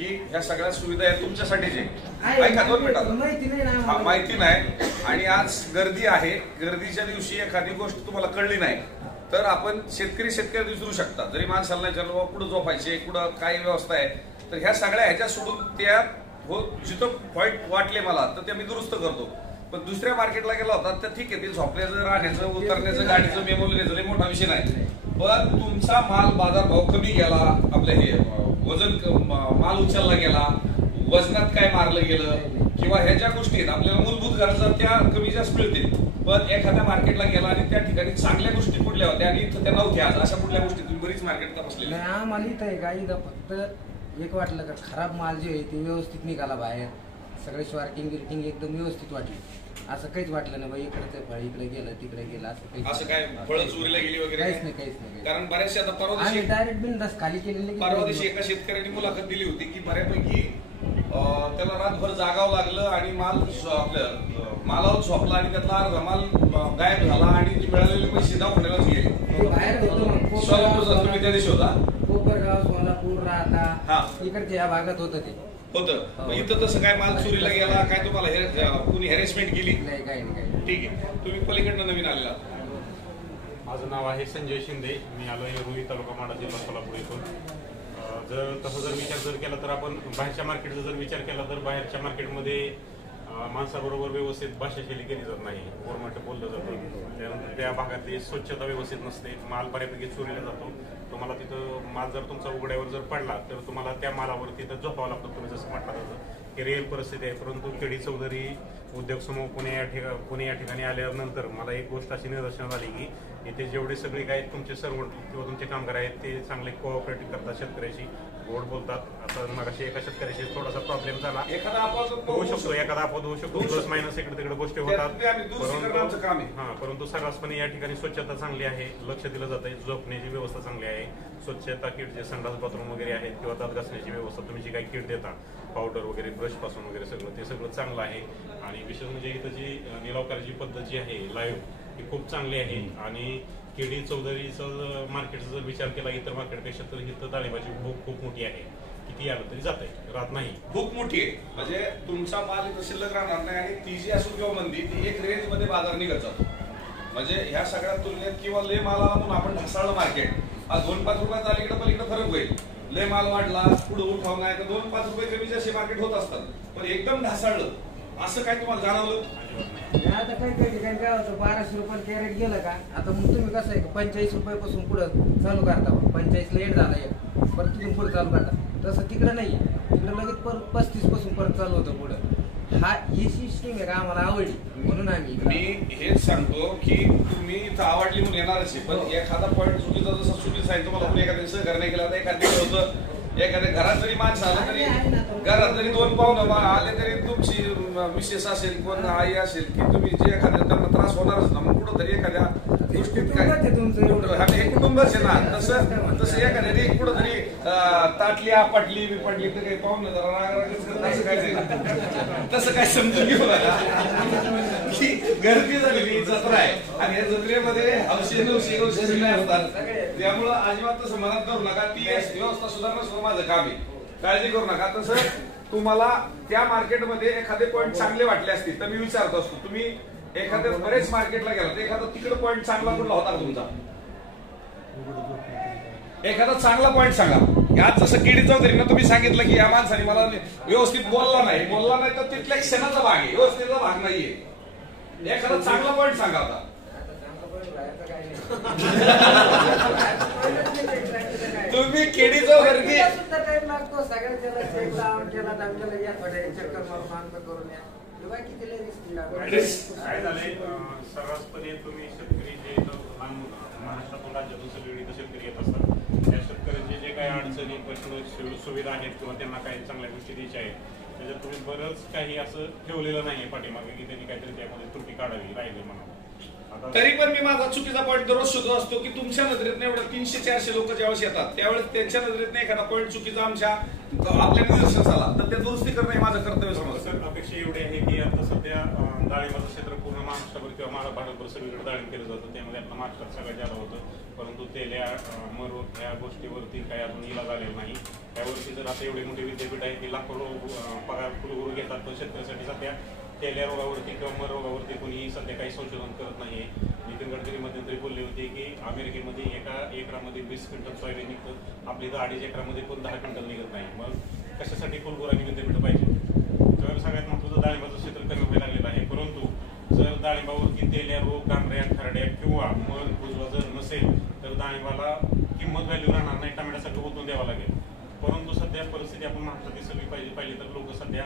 की ह्या सगळ्या सुविधा आहेत तुमच्यासाठीच आहे. ऐका 2 मिनिटात. माहिती नाही आणि आज गर्दी आहे. गर्दीच्या दिवशी एखादी गोष्ट तुम्हाला कळली नाही तर आपण शेतकरी विचारू शकता. जरी माणसाला नाही विचारलं बाबा कुठं झोपायचे, कुठं काय व्यवस्था आहे, तर ह्या सगळ्या ह्याच्या सोडून त्या जिथं पॉईंट वाटले मला तर ते मी दुरुस्त करतो. पण दुसऱ्या मार्केटला गेला होता तर ठीक आहे, ते झोपण्याचं, राहण्याचं, उतरण्याचं, गाडीचं मेमोरीचं लय मोठा विषय नाही. पण तुमचा माल बाजारभाव कमी गेला, आपलं हे वजन माल उचलला गेला, वजनात काय मारलं गेलं किंवा ह्या ज्या गोष्टी आहेत आपल्याला मूलभूत गरजा त्या कमी जास्त मिळतील. पण एखाद्या मार्केटला गेला आणि त्या ठिकाणी चांगल्या गोष्टी कुठल्या होत्या आणि इथं त्या नव्हत्या. अशा कुठल्या गोष्टी तुम्ही बरीच मार्केट तपासलेली? आम्हाला इथं आहे का, इथं फक्त एक वाटलं का खराब माल जे आहे ते व्यवस्थित निघाला बाहेर, सगळे स्वार्टिंग गिर्टिंग एकदम व्यवस्थित वाटली. असं काहीच वाटलं नाही बाई इकडचं फळ इकडे गेलं तिकडे गेलं असं काय फळ चोरीला गेली वगैरे काहीच नाही. कारण बऱ्याचशा आता परवा दिवशी डायरेक्ट बिनधास्त खाली केलेले. परवा दिवशी एका शेतकऱ्यांनी मुलाखत दिली होती की बऱ्यापैकी त्याला रातभर जागावं लागलं आणि मालावर झोपला आणि त्यातला अर्धा माल गायब झाला आणि मिळालेले पैसे दवाखान्यालाच गेले. बाहेर होतो सोलापूर तुम्ही त्या दिवशी होता. कोपरगाव, सोलापूर, राहता इकडच्या या भागात होतं ते होतं. इथं तसं काय माल चोरीला गेला काय तुम्हाला कुणी हॅरेसमेंट केली? नाही, काही नाही. ठीक आहे. तुम्ही पलीकडनं नवीन आलेला. माझं नाव आहे संजय शिंदे. मी आलोय रुई तालुका माडा जिल्हा सोलापूर इथून. जर विचार केला तर आपण बाहेरच्या मार्केटचा जर विचार केला तर बाहेरच्या मार्केटमध्ये माणसाबरोबर व्यवस्थित भाषाशैली केली जात नाही, गोरमट बोललं जातं. त्यानंतर त्या भागातली स्वच्छता व्यवस्थित नसते, माल बऱ्यापैकी चोरीला जातो. तुम्हाला तिथं माल जर तुमचा उघड्यावर जर पडला तर तुम्हाला त्या मालावर तिथं झोपावं लागतं. तुम्ही जसं म्हटलं जातं ही रिअल परिस्थिती आहे. परंतु केडी चौधरी उद्योग समूह पुणे या ठिकाणी आल्यानंतर मला एक गोष्ट अशी निदर्शनात आली की इथे जेवढे सगळे काय तुमचे सर्वंट किंवा तुमचे कामगार आहेत ते चांगले कोऑपरेटिव्ह करतात, शेतकऱ्याशी गोड बोलतात. आता मगाशी एका शेतकऱ्याशी थोडासा प्रॉब्लेम झाला, एखादा अपवाद होऊ शकतो, प्लस मायनस इकडे तिकडे गोष्टी होतात. परंतु सर्रासपणे या ठिकाणी स्वच्छता चांगली आहे, लक्ष दिलं जात आहे, झोपण्याची व्यवस्था चांगली आहे, स्वच्छता किट जे संडास बाथरूम वगैरे आहेत किंवा दात घासण्याची व्यवस्था तुम्ही जी काही किट देता पावडर वगैरे ब्रश पासून वगैरे सगळं ते सगळं चांगलं आहे. आणि विशेष म्हणजे इथं जी निलाव करायची पद्धत जी आहे लाईव्ह ही खूप चांगली आहे. आणि केडी चौधरीचं मार्केटचा जर विचार केला इतर मार्केटपेक्षा तर इथं डाळिंबाची भूक खूप मोठी आहे. किती आलं तरी जात आहे, राहत नाही. भूक मोठी आहे म्हणजे तुमचा माल इथं शिल्लक राहणार नाही. आणि ती जी असो किंवा मंदी ती एक रेंज मध्ये बाजार निघत जातो. म्हणजे ह्या सगळ्या तुलनेत किंवा लय मालाला म्हणून आपण ढासाळलं मार्केट 2-5 रुपयात अलीकडे पलीकडे फरक होईल. लय माल वाढला पुढे उठाव नाही तर 2-5 रुपये कमी जास्त मार्केट होत असतात. पण एकदम ढासाळलं असं काय तुम्हाला जाणवलं? आता काही ठिकाणी काय होतं 1200 रुपये कॅरेट गेलं का आता मग तुम्ही कसं आहे 45 रुपयापासून पुढं चालू करता. 45 ला एड झाला एक परत तिथून पुढे चालू करता. तसं तिकडं नाही, तिकडं लगेच परत 35 पासून परत चालू होतं पुढं. ही सिस्टीम आहे का आम्हाला आवडली म्हणून मी हेच सांगतो की तुम्ही इथं आवडली म्हणून येणारच आहे. पण एखादा पॉईंट चुकीचा जसं चुकीचं सांगितलं मला कोणी एखाद्या सहकार्य नाही केला तर एखाद्या होतं एखाद्या घरात जरी माणसं आलं तरी घरात जरी 2 पाहुणे आले तरी तुमची मिसेस असेल कोण आई असेल की तुम्ही जे एखाद्या त्यांना त्रास होणारच ना. मग कुठं तरी एखाद्या गोष्टीत काय हे कुटुंबच आहे ना. तसं एखाद्या कुठं तरी ताटली आपटली बिपटली तर काही पाहुणं तसं काय समजून घेऊ नका की गर्दी झालेली जत्रा आहे आणि या जत्रेमध्ये 900 होतात. त्यामुळं अजिबात तसं मनात करू नका. ती व्यवस्था सुधारणं सुद्धा माझं काम आहे, काळजी करू नका. तसं तुम्हाला त्या मार्केटमध्ये एखादे पॉईंट चांगले वाटले असतील तर मी विचारत असतो. तुम्ही एखाद्या बरेच मार्केटला गेला तर एखादा तिकडे पॉईंट चांगला कुठला होता तुमचा? एखादा चांगला पॉईंट सांगा. आज जसं केडी चौधरीनं तुम्ही सांगितलं की या माणसाने मला व्यवस्थित बोलला नाही तर तिथल्या क्षणाचा भाग आहे, व्यवस्थेचा भाग नाहीये. एखादा चांगला पॉईंट सांगा आता. तुम्ही केडी चौधरी टाइम लागतो सगळ्या चक्कर मारून आमचं करून काय झालंय सर्रासपणे तुम्ही शेतकरी जे महाराष्ट्रातून राज्यातून सगळी शेतकरी येत असतात त्या शेतकऱ्यांचे जे काही अडचणी प्रश्न सुविधा आहेत किंवा त्यांना काही चांगल्या गोष्टी द्यायच्या आहेत त्याच्यात तुम्ही बरंच काही असं ठेवलेलं नाहीये पाठीमागे की त्यांनी काहीतरी त्यामध्ये त्रुटी काढावी राहिली म्हणून. तरी पण मी माझा चुकीचा पॉईंट दररोज शोधत असतो की तुमच्या नजरेत एवढं 300-400 लोक ज्यावेळेस येतात त्यावेळेस त्यांच्या नजरेत एखादा पॉईंट चुकीचा आमच्या आपल्या निदर्शनास आला तर ते दुरुस्ती करणं हे माझं कर्तव्य समजतं. अपेक्षा एवढी आहे की आता सध्या डाळिंबाचं क्षेत्र पूर्ण महाराष्ट्राभर किंवा भारतभर सगळीकडे डाळिंब केलं जातं. त्यामध्ये आपलं महाराष्ट्रात सगळ्यात जादा होतं. परंतु तेल्या मर ह्या गोष्टीवरती काही अजून इलाज आलेला नाही. त्यावरती जर आता एवढी मोठी विद्यापीठ आहे की लाखो पगार कुलगुरू घेतात, पण शेतकऱ्यासाठी सध्या तेल्या रोगावरती किंवा मर रोगावरती कोणीही सध्या काही संशोधन करत नाही आहे. नितीन गडकरी मध्यंतरी बोलले होते की अमेरिकेमध्ये एका एकरामध्ये 20 क्विंटल सोयाबीन निघतं, आपली 2.5 एकरामध्ये कोण 10 क्विंटल निघत नाही. मग कशासाठी कुलगुरू आणि विद्यापीठ पाहिजे? तर सगळ्यात महत्त्वाचं डाळिंबाचं क्षेत्र कमी व्हायला लागलेलं आहे. परंतु जर डाळिंबावरती तेल्या रोग, डांबऱ्या, खरड्या किंवा मर कुजवा जर नसेल तर डाळिंबाला किंमत व्हॅल्यू राहणार नाही, टमाट्यासाठी ओतून द्यावं लागेल. परंतु सध्या परिस्थिती आपण महाराष्ट्रात सगळी पाहिली तर लोक सध्या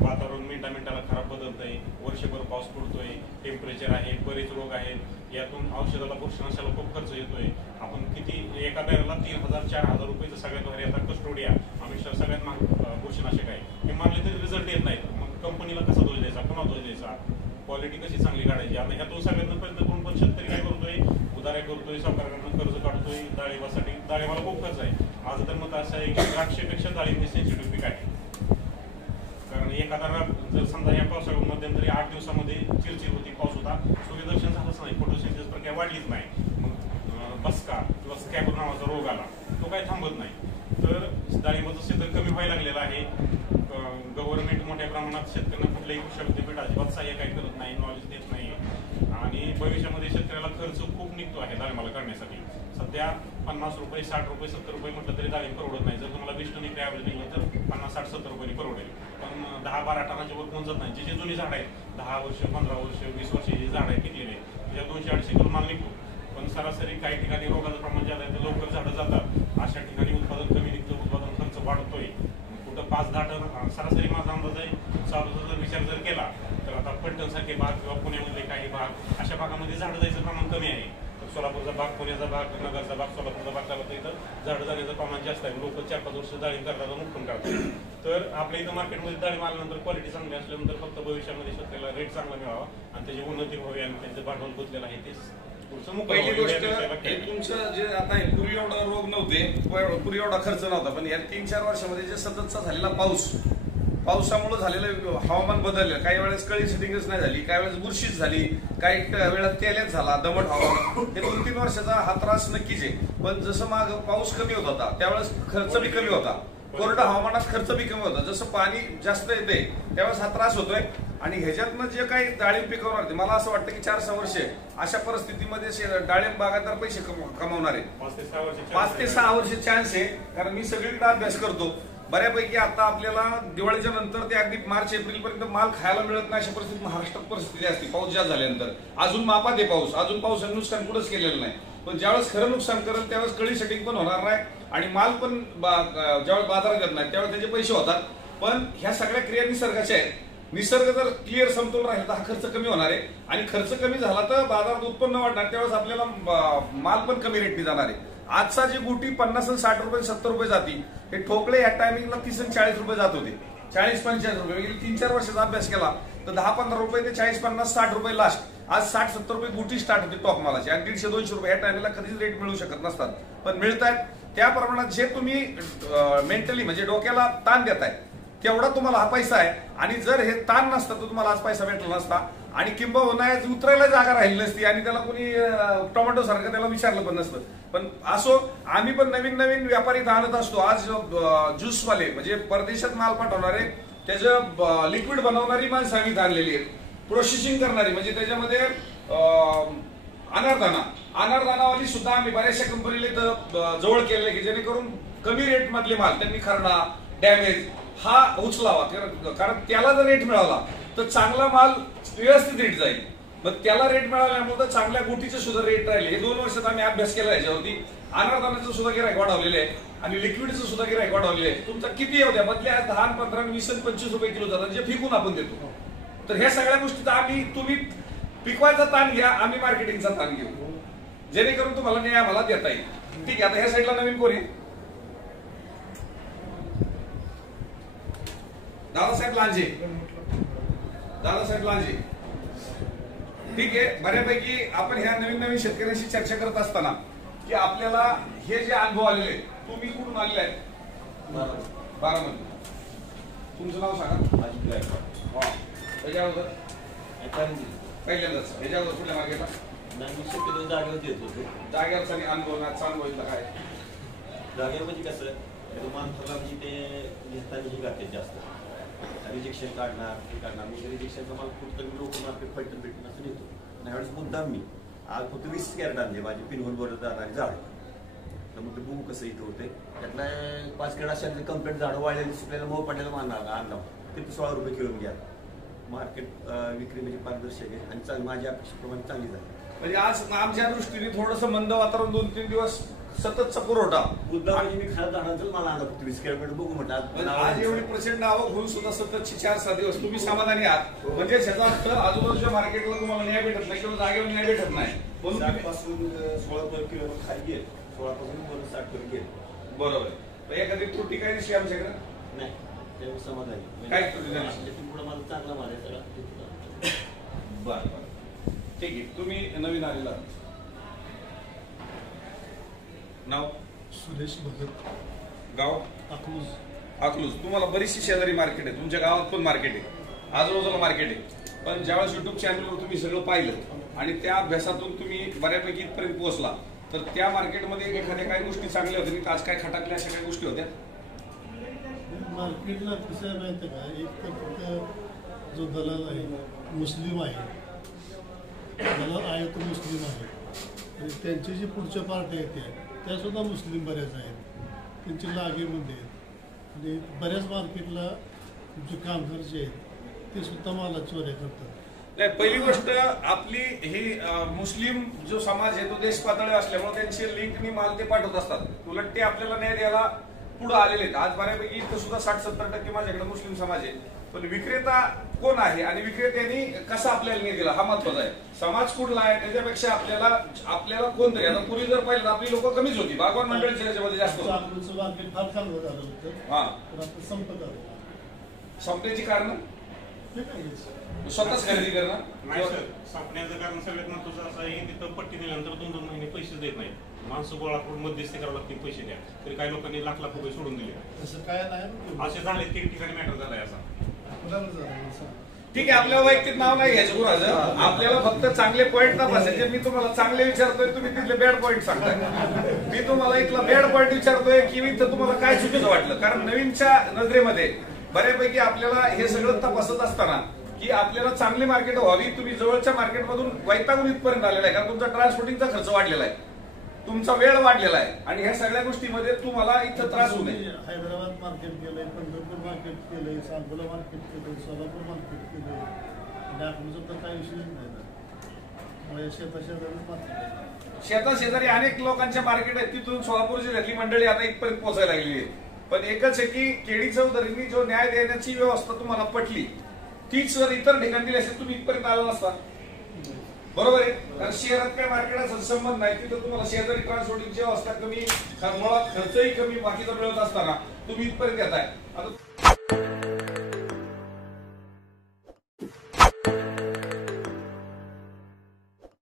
वातावरण मिनिटाला खराब बदलतंय, वर्षभर पाऊस पडतोय, टेम्परेचर आहे, बरेच रोग आहेत, यातून औषधाला बुरशीनाशाला खूप खर्च येतोय. आपण किती एका बॅरला 3,000-4,000 रुपयाचं सगळ्यात भारी आता कस्टोडिया अमिश्र सगळ्यात महाग बुरशीनाशक आहे. हे मानले तरी रिझल्ट येत नाहीत. मग कंपनीला कसा दोष द्यायचा, कोणा दोष द्यायचा, क्वालिटी कशी चांगली काढायची? आणि ह्यातून सगळ्यांना प्रयत्न करून पण शेतकरी काय करतोय, उधाऱ्या करतोय, सावकारांना कर्ज काढतोय. डाळिंबासाठी डाळिंबाला खूप खर्च आहे. माझं तर मत असं आहे की द्राक्षेपेक्षा डाळिंब हे सेन्सिटिव्ह पीक आहे. कारण एखादा जर समजा या पावसाळ्यात मध्यंतरी 8 दिवसामध्ये चिरचिर होती, पाऊस होता, सूर्यदर्शन झालंच नाही, फोटोसिंथेसिस प्रक्रिया वाढलीच नाही, मग बसका किंवा स्कॅब नावाचा रोग आला, तो काही थांबत नाही. तर डाळिंबाचं क्षेत्र कमी व्हायला लागलेलं आहे. गव्हर्नमेंट मोठ्या प्रमाणात शेतकऱ्यांना कुठल्याही कृषी विद्यापीठ अजिबात सहाय्य काही करत नाही, नॉलेज देत नाही. आणि भविष्यामध्ये शेतकऱ्याला खर्च खूप निघतो आहे डाळिंबाला करण्यासाठी. सध्या 50 रुपये, 60 रुपये, 70 रुपये म्हटलं तरी डाळिंब परवडत नाही. जर तुम्हाला 20 टन इकडे ॲव्हरेज निघलं तर 50, 60, 70 रुपयांनी परवडेल. पण 10-12 टनाच्या वर कोण जात नाही. जे जुनी झाड आहेत, 10 वर्ष, 15 वर्ष, 20 वर्षाची झाड आहे टिकलेले, त्याच्या 200-250 किलो माल निघतो. पण सरासरी काही ठिकाणी रोगाचं प्रमाण जास्त आहे, तर लवकर झाडं जातात. अशा ठिकाणी उत्पादन कमी निघतं, उत्पादन खर्च वाढतोय. कुठं 5-10 टन सरासरी माझा अंदाज आहे. चालूचा जर विचार जर केला तर आता पलटणसारखे भाग किंवा पुण्यामधले काही भाग अशा भागामध्ये झाडं जायचं प्रमाण कमी आहे. सोलापूरचा भाग, पुण्याचा भाग, नगरचा भाग, सोलापूरचा भाग झाला तर इथं झाडं जाण्याचं प्रमाण जास्त आहे. लोक 4-5 वर्ष डाळिंब करतात, नुकसान करतात. तर आपल्या इथं मार्केटमध्ये डाळिंब आल्यानंतर क्वालिटी चांगली असल्यानंतर फक्त भविष्यामध्ये शेतकऱ्याला रेट चांगला मिळावा आणि त्याची उन्नती व्हावी आणि त्यांचं भांडवल गुंतलेलं आहे ते पहिली गोष्ट. तुमचं जे आता पूर्वी एवढा रोग नव्हते, पूर्वी एवढा खर्च नव्हता, पण या 3-4 वर्षामध्ये जे सततचा झालेला पावसामुळे झालेलं हवामान बदललं. काही वेळेस कळी सेटिंगच नाही झाली, काही वेळेस बुरशीच झाली, काही वेळात तेल्याच झाला, दमट हवामान. हे 2-3 वर्षाचा हा त्रास नक्कीच आहे. पण जसं माग पाऊस कमी होत होता त्यावेळेस खर्च बी कमी होता, कोरड्या हवामानात खर्च बी कमी होता. जसं पाणी जास्त येते त्यावेळेस हा त्रास होतोय. आणि ह्याच्यातनं जे काही डाळिंब पिकवणार, मला असं वाटतं की 4-6 वर्षे अशा परिस्थितीमध्ये डाळिंब बागायतदार पैसे कमावणार आहे. 5 ते 6 वर्ष चान्स आहे. कारण मी सगळीकडे अभ्यास करतो बऱ्यापैकी. आता आपल्याला दिवाळीच्या नंतर ते अगदी मार्च-एप्रिल पर्यंत माल खायला मिळत नाही, अशा परिस्थिती महाराष्ट्रात परिस्थिती असते. पाऊस जास्त झाल्यानंतर अजून मापात आहे पाऊस, अजून पावसाने नुकसान कुठंच केलेलं नाही. पण ज्यावेळेस खरं नुकसान करेल त्यावेळेस कळी सेटिंग पण होणार नाही आणि माल पण ज्यावेळेस बाजारात येत नाही त्यावेळेस त्याचे पैसे होतात. पण ह्या सगळ्या क्रिया निसर्गाच्या आहेत. निसर्ग जर क्लिअर समतोल राहील तर हा खर्च कमी होणार आहे. आणि खर्च कमी झाला तर बाजारात उत्पन्न वाढणार, त्यावेळेस आपल्याला माल पण कमी रेटने जाणार आहे. आजचा जी गुटी 50-60 रुपये, 70 रुपये जाती, हे ठोकळे या टायमिंगला 30-40 रुपये जात होते, 40-45 रुपये. 3-4 वर्षाचा अभ्यास केला तर 10-15 रुपये ते 40-50-60 रुपये लास्ट. आज 60-70 रुपये गुटी स्टार्ट होते टॉप मालाची. आणि 150-200 रुपये या टायमिंगला कधीच रेट मिळू शकत नसतात, पण मिळतात. त्या प्रमाणात जे तुम्ही मेंटली म्हणजे डोक्याला ताण देताय तेवढा तुम्हाला हा पैसा आहे. आणि जर हे ताण नसतं तर तुम्हाला आज पैसा भेटला नसता. आणि किंबहुना उतरायला जागा राहिली नसती आणि त्याला कोणी टोमॅटो सारखं त्याला विचारलं पण नसतं. पण असो, आम्ही पण नवीन नवीन व्यापारी आणत असतो. आज ज्यूसवाले म्हणजे परदेशात माल पाठवणारे, त्याचं लिक्विड बनवणारी माणसं आम्ही आणलेली आहेत, प्रोसेसिंग करणारी म्हणजे त्याच्यामध्ये अनारदानावाली सुद्धा आम्ही बऱ्याचशा कंपनीला जवळ केले की जेणेकरून कमी रेट मधले माल त्यांनी खरणा, डॅमेज हा उचलावा. कारण त्याला जर रेट मिळाला तर चांगला माल व्यवस्थित रेट जाईल. मग त्याला रेट मिळाल्यामुळे चांगल्या गोटीचे सुद्धा रेट राहिले. हे 2 वर्षात आम्ही अभ्यास केला याच्यावरती. अनारदानाचं सुद्धा गिराईक वाढवलेलं आहे आणि लिक्विडचं सुद्धा गिराईक वाढवलेलं आहे. तुमचा किती होत्या बदल्या 10, 15, 20, 25 रुपये किलो जातात जे फिकून आपण देतो. तर ह्या सगळ्या गोष्टीचा तुम्ही पिकवायचा ताण घ्या, आम्ही मार्केटिंगचा ताण घेऊ, जेणेकरून तुम्हाला न्याय आम्हाला देता येईल. ठीक आहे. आता ह्या साईडला नवीन कोणी दादासाहेब लांजे. ठीक आहे. बऱ्यापैकी आपण ह्या नवीन शेतकऱ्यांशी चर्चा करत असताना की आपल्याला हे जे अनुभव आलेले, तुम्ही कुठून आलेले आहेत? बारामती. तुमचं नाव सांगा. त्याच्या अगोदर पहिल्यांदाच ह्याच्या अगोदर कुठल्या मार्केटला? मी शक्यतो जागेवर देत होतो. जागेवरचा अनुभव काय? जागेवर म्हणजे कसं माणसाला म्हणजे ते घेताना हे करते जास्त रिजेक्शन काढणार हे काढणार म्हणजे रिजेक्शनचा मला फक्त मी लोक मार्केट पैठण भेटून असं नेतो. त्यावेळेस मुद्दाम मी आज फक्त 20 कॅरेट आणले माझे पिनहोल बरोबर जाणारी झाड. तर मग ते बघू कसं इथं होते. त्यातला 5 कॅरेट अशा कम्प्लीट झाडं वाळलेली सुकलेलं मऊ पडलेलं आणला ते 16 रुपये किलो घ्या. मार्केट विक्री म्हणजे पारदर्शक आहे आणि माझ्या अपेक्षेप्रमाणे चांगली झाली. म्हणजे आज आमच्या दृष्टीने थोडंसं मंद वातावरण 2-3 दिवस सततचा पुरवठा मुद्दा म्हणजे मी खरं झाडांचं मला आणलं फक्त 20 कॅरेट बघू म्हटलं. आज एवढी प्रचंड आवक होऊन सुद्धा सततची 4-6 दिवस तुम्ही समाधानी आहात म्हणजे त्याचा अर्थ आजूबाजूच्या मार्केटला तुम्हाला न्याय भेटत नाही किंवा जागेवर न्याय भेटत नाही. म्हणून पासून 16 किलो खाली गेले 16 पासून 60 पर्यंत गेले. बरोबर. एखादी त्रुटी काय दिसली आमच्याकडे नाही त्यामुळे समाधानी काय त्रुटी झाली पुढे मला चांगला माल आहे सगळा. बरं ठीक आहे. तुम्ही नवीन आलेला नाव सुरेश भगत गाव अकलूज. तुम्हाला बरीचशी शेजारी मार्केट आहे तुमच्या गावात पण मार्केट आहे आजूबाजूला मार्केट आहे. पण ज्यावेळेस युट्यूब चॅनलवर तुम्ही सगळं पाहिलं आणि त्या अभ्यासातून तुम्ही बऱ्यापैकी इथपर्यंत पोहोचला तर त्या मार्केटमध्ये एखाद्या काही गोष्टी चांगल्या होत्या आज काय खटाकल्या अशा काही गोष्टी होत्या? मार्केटला कसं आहे माहिती का एक तर फक्त जो दलाल आहे मुस्लिम आहे दलाल आहे तो मुस्लिम आहे आणि त्यांची जी पुढच्या पार्ट्या आहेत त्या सुद्धा मुस्लिम बऱ्याच आहेत त्यांचे लागेमध्ये आहेत आणि बऱ्याच मार्केटला जे कामगार जे आहेत ते सुद्धा माला चोऱ्या करतात. नाही पहिली गोष्ट आपली ही मुस्लिम जो समाज आहे तो देश पातळी असल्यामुळे त्यांची लिंकनी माल ते पाठवत असतात. उलट ते आपल्याला न्याय द्यायला पुढे आलेले आहेत. आज बऱ्यापैकी इथं सुद्धा 60-70% माझ्याकडे मुस्लिम समाज आहे. पण विक्रेता कोण आहे आणि विक्रेत्यांनी कसा आपल्याला न्याय दिला हा महत्वाचा आहे. समाज कुठला आहे त्याच्यापेक्षा आपल्याला कोणतरी आता पूर्वी जर पाहिलं आपली लोक कमीच होती बागवान मंडळीच्या याच्यामध्ये जास्त अकलूजचं मार्केट फार चांगलं झालं होतं. हा तर आता संपत आलं. संपण्याची कारण ते काय स्वतःच खरेदी करणं नाही सर. संपण्याचं कारण सगळ्यात महत्वाचं असं आहे तिथं पट्टी दिल्यानंतर 2-2 महिने पैसे देत नाहीत. माणसं गोळा करून मध्यस्थी करावं लागतील पैसे द्या. तरी काही लोकांनी लाख रुपये सोडून दिले. तसं काय नाही असे झाले काही ठिकाणी मॅटर झालाय असा. ठीक आहे. आपल्याला वैयक्तिक नाव नाही घ्यायचं कुणाचं. आपल्याला फक्त चांगले पॉईंट तपासायचे. मी तुम्हाला चांगले विचारतोय तुम्ही तिथले बॅड पॉईंट सांगताय. मी तुम्हाला इथला बॅड पॉईंट विचारतोय की इथं तुम्हाला काय चुकीचं वाटलं. कारण नवीनच्या नजरेमध्ये बऱ्यापैकी आपल्याला हे सगळं तपासत असताना की आपल्याला चांगली मार्केट व्हावी. तुम्ही जवळच्या मार्केटमधून वैतागून इथपर्यंत आलेला आहे कारण तुमचा ट्रान्सपोर्टिंगचा खर्च वाढलेला आहे तुमचा वेळ वाढलेला आहे आणि ह्या सगळ्या गोष्टीमध्ये तुम्हाला इथं त्रास होऊ नये. हैदराबाद मार्केट केलंय पंढरपूर मार्केट केलंय सांगोला मार्केट केलंय सोलापूर मार्केट केलंय आणि अकलूजचा तर काही विषयच नाही ना. शेजारी अनेक लोकांच्या मार्केट आहेत तिथून सोलापूर जिल्ह्यातली मंडळी आता इथपर्यंत पोहोचायला लागली आहे. पण एकच आहे की केडी चौधरींनी जो न्याय देण्याची व्यवस्था तुम्हाला पटली तीच जर इतर ठिकाणी दिली असेल तुम्ही इथपर्यंत आला नसता. बरोबर आहे. कारण शहरात काय मार्केटाचा संबंध नाही तिथं तुम्हाला शेजारी ट्रान्सपोर्टिंगची व्यवस्था कमी मुळात खर्चही कमी बाकीचा मिळत असताना तुम्ही इथपर्यंत येताय. आता